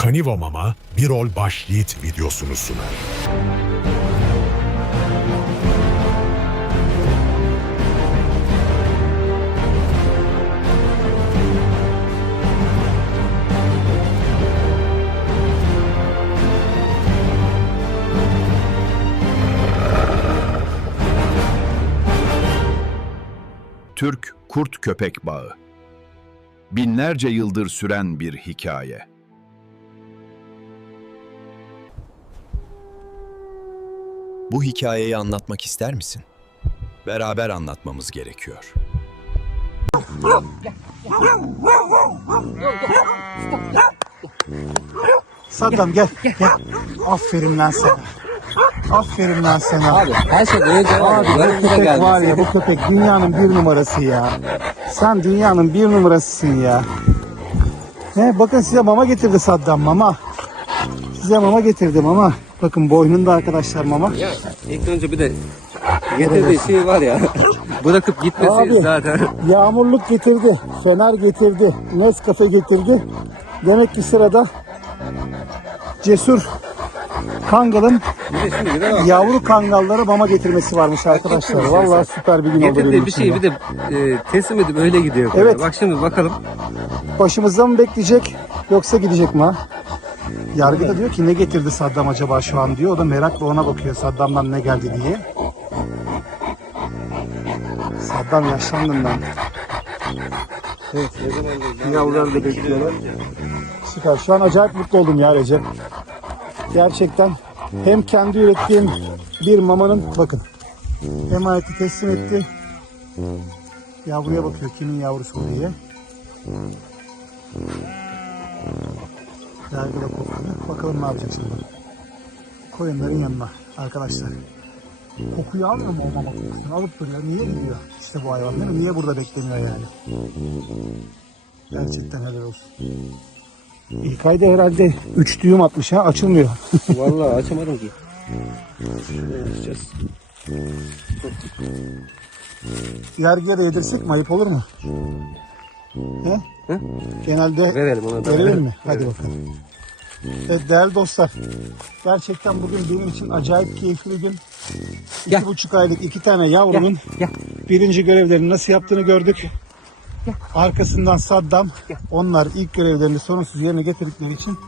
Kaniva Mama Birol Başyiğit videosunu sunar. Türk Kurt Köpek Bağı Binlerce yıldır süren bir hikaye. Bu hikayeyi anlatmak ister misin? Beraber anlatmamız gerekiyor. Saddam gel. Gel. Aferin lan sana. Aferin lan sana. Abi her şeyden önce Abi abi, bu yanımıza köpek geldi. var ya bu köpek dünyanın bir numarası ya. Sen dünyanın bir numarasısın ya. He, bakın size mama getirdi Saddam mama. Size mama getirdim ama bakın boynunda arkadaşlar mama. Ya ilk önce bir de getirdiği şey var ya. Bırakıp gitmesi Abi. zaten. Yağmurluk getirdi, fener getirdi, Nescafe getirdi. Demek ki sırada cesur Kangal'ın yavru kangallara mama getirmesi varmış arkadaşlar. Vallahi süper bir gün oldu benim Getirdiği bir şeyi bir de e, teslim edip öyle gidiyor. Evet. Bak şimdi bakalım. Başımızda mı bekleyecek yoksa gidecek mi ha? Yargıda diyor ki ne getirdi Saddam acaba şu an diyor. O da merakla ona bakıyor Saddam'dan ne geldi diye. Saddam yaşlandın lan. Evet. Yavruları da bekliyorlar. Süper. Şu an acayip mutlu oldum ya Recep. Gerçekten hem kendi ürettiğim bir mamanın bakın emaneti teslim etti. Yavruya bakıyor kimin yavrusu diye. Yargıda kokluyor. Bakalım ne yapacak şimdi. Koyunların yanına arkadaşlar. Kokuyu almıyor mu o mama kokusunu? Alıp duruyor. Niye gidiyor? İşte bu hayvan değil mi? Niye burada bekleniyor yani? Gerçekten helal olsun. İlk ayda herhalde 3 düğüm atmış ha. Açılmıyor. Vallahi açamadım ki. Yargıya da yedirsek mi? Ayıp olur mu? He? He? Genelde Verelim ona da. Verelim mi? Hadi bakalım. Evet değerli dostlar. Gerçekten bugün benim için acayip keyifli bir gün. İki Gel. buçuk aylık iki tane yavrunun Gel. birinci görevlerini nasıl yaptığını gördük. Arkasından Saddam onlar ilk görevlerini sorunsuz yerine getirdikleri için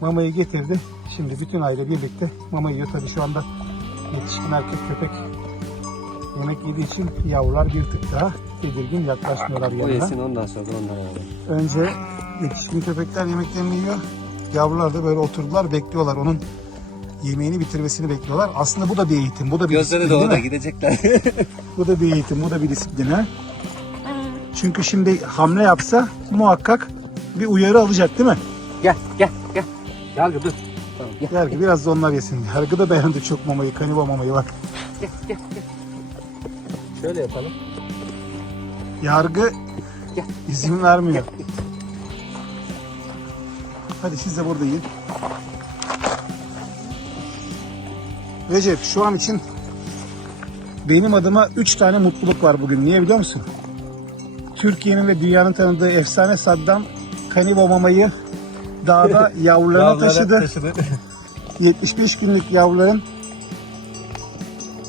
mamayı getirdi. Şimdi bütün aile birlikte mamayı yiyor. Tabii şu anda yetişkin erkek köpek yemek yediği için yavrular bir tık daha tedirgin yaklaşmıyorlar O yanına. yesin ondan sonra da ondan yani. Önce yetişkin köpekler yemeklerini yiyor. Yavrular da böyle oturdular bekliyorlar. Onun yemeğini bitirmesini bekliyorlar. Aslında bu da bir eğitim. Bu da bir Gözleri de disiplin, orada değil mi? gidecekler. Bu da bir eğitim. Bu da bir disiplin. ha? Çünkü şimdi hamle yapsa muhakkak bir uyarı alacak değil mi? gel gel gel. Gel dur. Tamam gel. Yargı biraz da onlar yesin. Yargı da beğendi çok mamayı. Kaniba mamayı bak. Şöyle yapalım. Yargı izin vermiyor. Hadi siz de burada yiyin. Recep şu an için benim adıma 3 tane mutluluk var bugün. Niye biliyor musun? Türkiye'nin ve dünyanın tanıdığı efsane Saddam Kanibo mamayı dağda yavrularına taşıdı. 75 günlük yavruların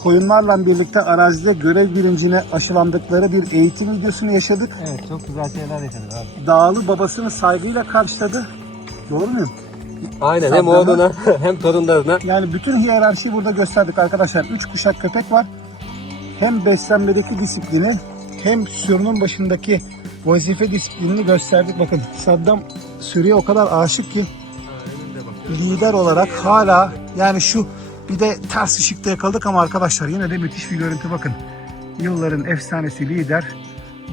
koyunlarla birlikte arazide görev bilincine aşılandıkları bir eğitim videosunu yaşadık. Evet çok güzel şeyler yaşadık abi. Dağlı babasını saygıyla karşıladı. Doğru muyum? Aynen hem Saddam'ı- oğluna hem torunlarına. Yani bütün hiyerarşiyi burada gösterdik arkadaşlar. Üç kuşak köpek var. Hem beslenmedeki disiplini hem sürünün başındaki vazife disiplinini gösterdik. Bakın Saddam sürüye o kadar aşık ki lider olarak hala yani şu bir de ters ışıkta yakaladık ama arkadaşlar yine de müthiş bir görüntü bakın. Yılların efsanesi lider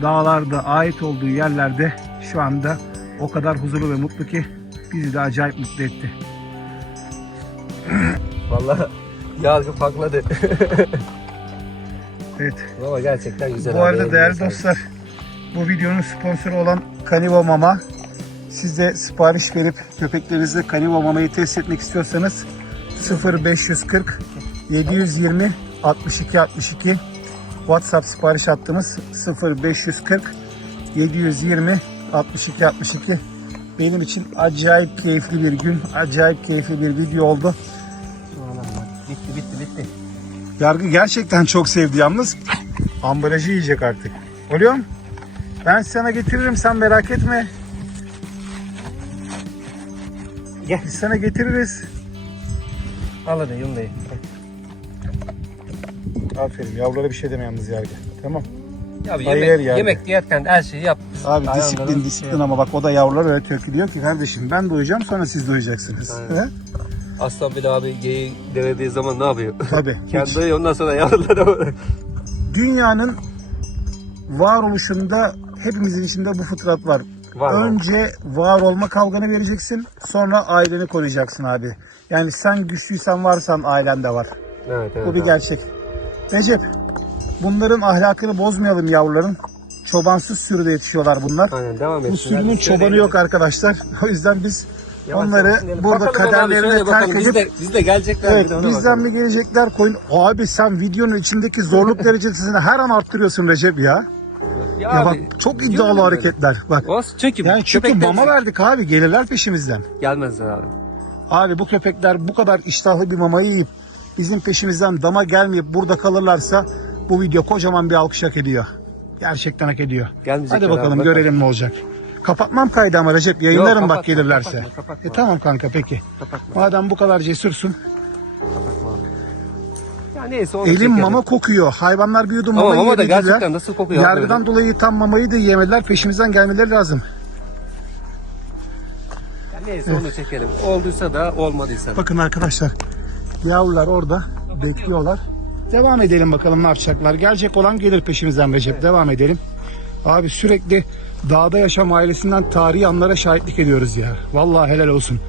dağlarda ait olduğu yerlerde şu anda o kadar huzurlu ve mutlu ki bizi de acayip mutlu etti. Vallahi yargı pakladı. Evet. Ama gerçekten güzel. Bu arada değerli sağlık. dostlar bu videonun sponsoru olan Kanivo Mama siz de sipariş verip köpeklerinizle Kanivo Mama'yı test etmek istiyorsanız 0540 720 62 62 WhatsApp sipariş hattımız 0540 720 62 62 Benim için acayip keyifli bir gün, acayip keyifli bir video oldu. Bitti bitti bitti. Yargı gerçekten çok sevdi yalnız. Ambalajı yiyecek artık. Oluyor mu? Ben sana getiririm sen merak etme. Gel. Biz sana getiririz. Al hadi yundayı. Aferin yavrulara bir şey deme yalnız yargı. Tamam. Ya Hayır yemek, yani. yemek yerken her şeyi yap. Abi Ayağından disiplin al. disiplin ama bak o da yavrular öyle tökülüyor ki kardeşim ben doyacağım sonra siz doyacaksınız. He? Aslan bile abi geyi denediği zaman ne yapıyor? Tabii. Kendi doyuyor ondan sonra yavruları Dünyanın varoluşunda hepimizin içinde bu fıtrat var. Var. Önce var olma kavganı vereceksin sonra aileni koruyacaksın abi. Yani sen güçlüysen varsan ailen de var. Evet evet. Bu bir abi. gerçek. Recep bunların ahlakını bozmayalım yavruların. Çobansız sürüde yetişiyorlar bunlar. Aynen devam Bu sürünün Biz şöyle çobanı yok arkadaşlar. O yüzden biz yavaş onları yavaş inelim. burada Bakalım abi, kaderlerine şöyle bakalım. terk Biz edip de, biz de gelecekler. Evet bir de ona bizden bakalım. mi gelecekler koyun? Abi sen videonun içindeki zorluk derecesini her an arttırıyorsun Recep ya. Ya, Ya abi, bak çok iddialı hareketler. Bak. Olsun çünkü, Yani çünkü mama verdik abi gelirler peşimizden. Gelmezler abi. Abi bu köpekler bu kadar iştahlı bir mamayı yiyip bizim peşimizden dama gelmeyip burada kalırlarsa bu video kocaman bir alkış hak ediyor. Gerçekten hak ediyor. Gelmeyecekler Hadi bakalım abi, görelim ne olacak. Kapatmam kaydı ama Recep yayınlarım Yok, bak kapatma, gelirlerse. kapatma, kapatma. E tamam kanka peki. Kapatma. Madem bu kadar cesursun. Ya neyse onu Elim çekelim. mama kokuyor. Hayvanlar bir yudum Ama mama mama da yiyebildiler. gerçekten nasıl kokuyor Yargıdan dolayı tam mamayı da yiyemediler. Peşimizden gelmeleri lazım. Ya neyse onu çekelim. Olduysa da olmadıysa da. Bakın arkadaşlar. Yavrular orada bekliyorlar. Devam edelim bakalım ne yapacaklar. Gelecek olan gelir peşimizden Recep. Devam edelim. Abi sürekli dağda yaşam ailesinden tarihi anlara şahitlik ediyoruz ya. Vallahi helal olsun.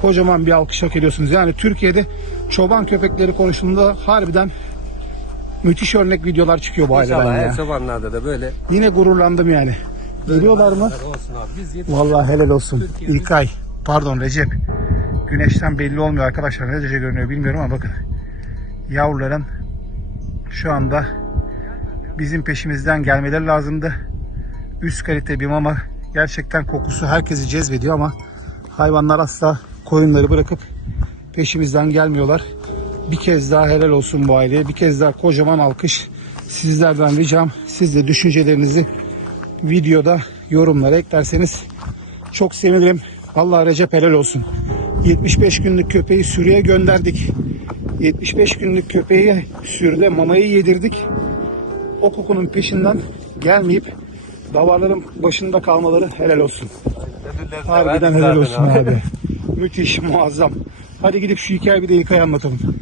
Kocaman bir alkış hak ediyorsunuz. Yani Türkiye'de çoban köpekleri konusunda harbiden müthiş örnek videolar çıkıyor bu aileden İnşallah ya. her çobanlarda da böyle. Yine gururlandım yani. Geliyorlar mı? Olsun abi. Biz Vallahi helal olsun. Türkiye'de- İlkay. Pardon Recep. Güneşten belli olmuyor arkadaşlar. Ne derece görünüyor bilmiyorum ama bakın. Yavruların şu anda bizim peşimizden gelmeleri lazımdı. Üst kalite bir mama. Gerçekten kokusu herkesi cezbediyor ama hayvanlar asla koyunları bırakıp peşimizden gelmiyorlar. Bir kez daha helal olsun bu aileye. Bir kez daha kocaman alkış. Sizlerden ricam siz de düşüncelerinizi videoda yorumlara eklerseniz çok sevinirim. Vallahi Recep helal olsun. 75 günlük köpeği sürüye gönderdik. 75 günlük köpeği sürüde mamayı yedirdik. O kokunun peşinden gelmeyip davarların başında kalmaları helal olsun. Harbiden helal olsun abi. Müthiş, muazzam. Hadi gidip şu hikayeyi bir de İlkay'a anlatalım.